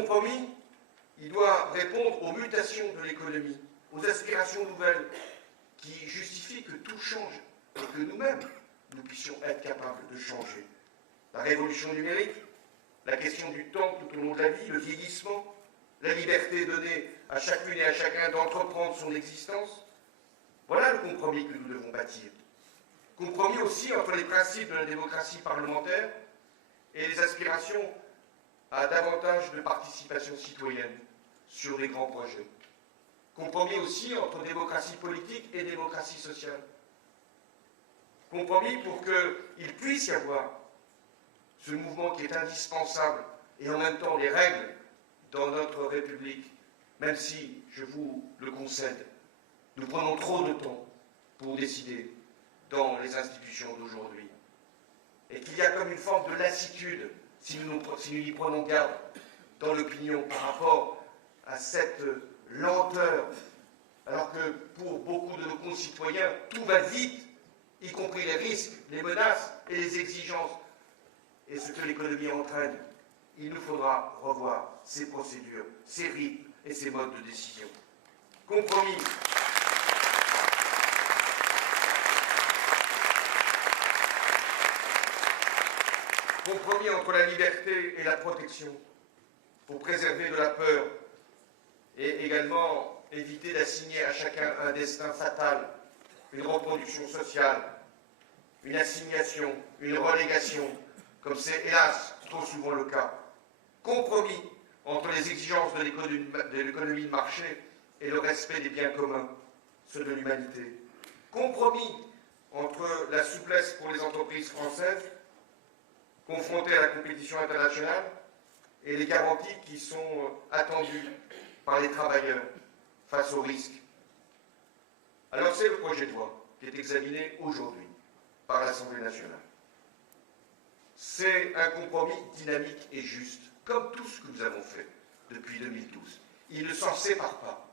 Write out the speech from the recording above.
compromis, il doit répondre aux mutations de l'économie, aux aspirations nouvelles qui justifient que tout change et que nous-mêmes, nous puissions être capables de changer. La révolution numérique, la question du temps tout au long de la vie, le vieillissement, la liberté donnée à chacune et à chacun d'entreprendre son existence, voilà le compromis que nous devons bâtir. Compromis aussi entre les principes de la démocratie parlementaire et les aspirations à davantage de participation citoyenne sur les grands projets. Compromis aussi entre démocratie politique et démocratie sociale. Compromis pour qu'il puisse y avoir ce mouvement qui est indispensable et en même temps les règles dans notre République, même si, je vous le concède, nous prenons trop de temps pour décider dans les institutions d'aujourd'hui. Et qu'il y a comme une forme de lassitude, si nous y prenons garde dans l'opinion par rapport à cette lenteur, alors que pour beaucoup de nos concitoyens, tout va vite, y compris les risques, les menaces et les exigences, et ce que l'économie entraîne. Il nous faudra revoir ces procédures, ces rythmes et ces modes de décision. Compromis. Compromis entre la liberté et la protection, pour préserver de la peur et également éviter d'assigner à chacun un destin fatal, une reproduction sociale, une assignation, une relégation, comme c'est hélas trop souvent le cas. Compromis entre les exigences de l'économie de marché et le respect des biens communs, ceux de l'humanité. Compromis entre la souplesse pour les entreprises françaises, confrontées à la compétition internationale, et les garanties qui sont attendues par les travailleurs face aux risques. Alors c'est le projet de loi qui est examiné aujourd'hui par l'Assemblée nationale. C'est un compromis dynamique et juste, comme tout ce que nous avons fait depuis 2012. Il ne s'en sépare pas.